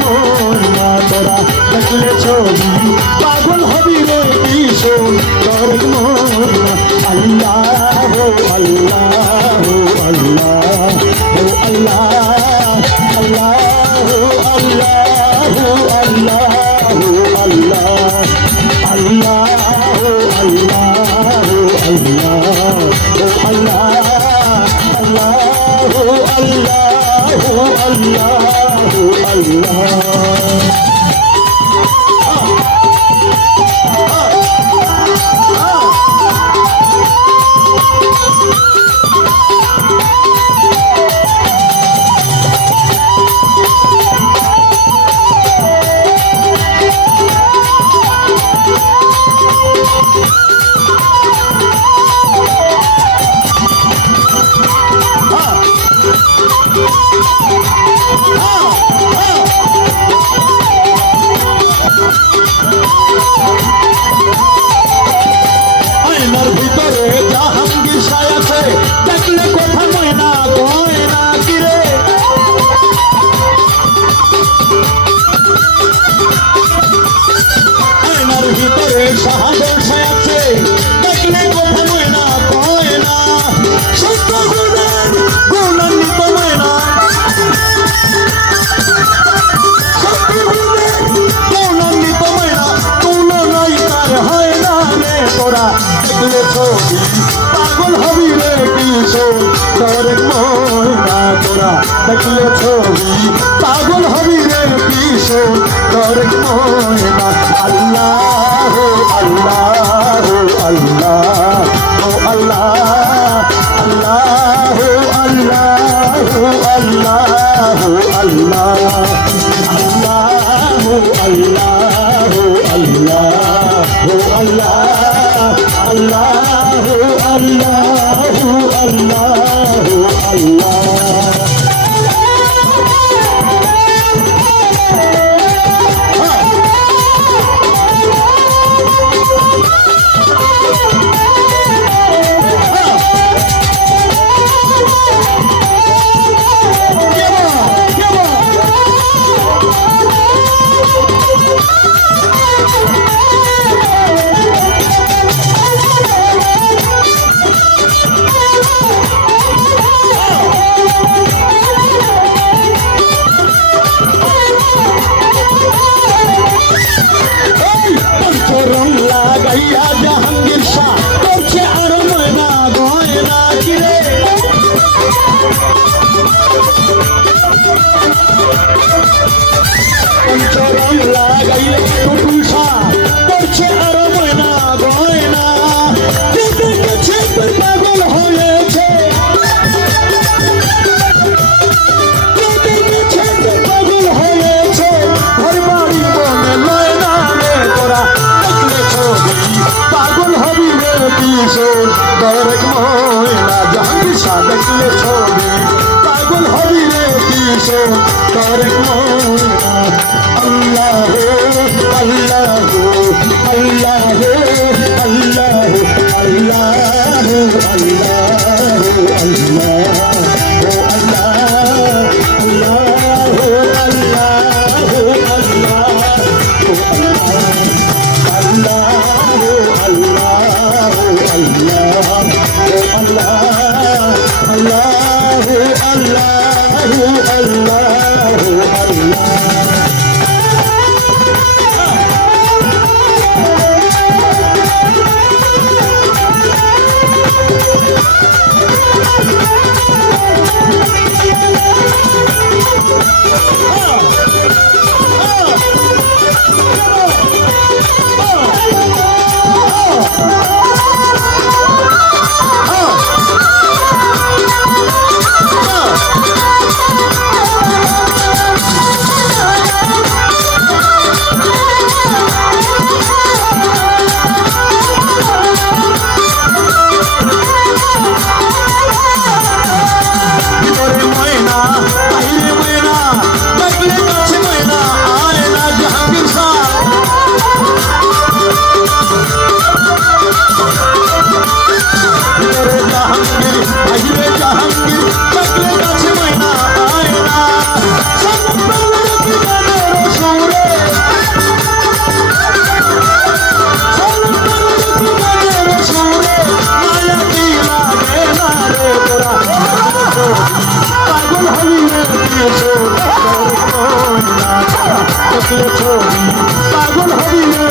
মন না তোরা দেখলে ছবি পাগল হবি রে ভীষণ তোর মন আল্লাহ হো আল্লাহ হো আল্লাহ হো আল্লাহ আল্লাহ হো আল্লাহ হো আল্লাহ হো আল্লাহ আল্লাহ হো আল্লাহ হো আল্লাহ হো আল্লাহ আল্লাহ হো আল্লাহ হো আল্লাহ அல்லாஹ். দেখলে ছবি পাগল হবি রে কিশোর চরের ময়না তোরা দেখলে ছবি পাগল হবি রে কিশোর চরের ময়না আল্লাহ আল্লাহ আল্লাহ ও আল্লাহ আল্লাহ আল্লাহ আল্লাহ আল্লাহ আল্লাহ আল্লাহ আল্লাহ আল্লাহ আল্লাহ। কেউ তুষার Oh, হারিয়ে পাগল হারিয়ে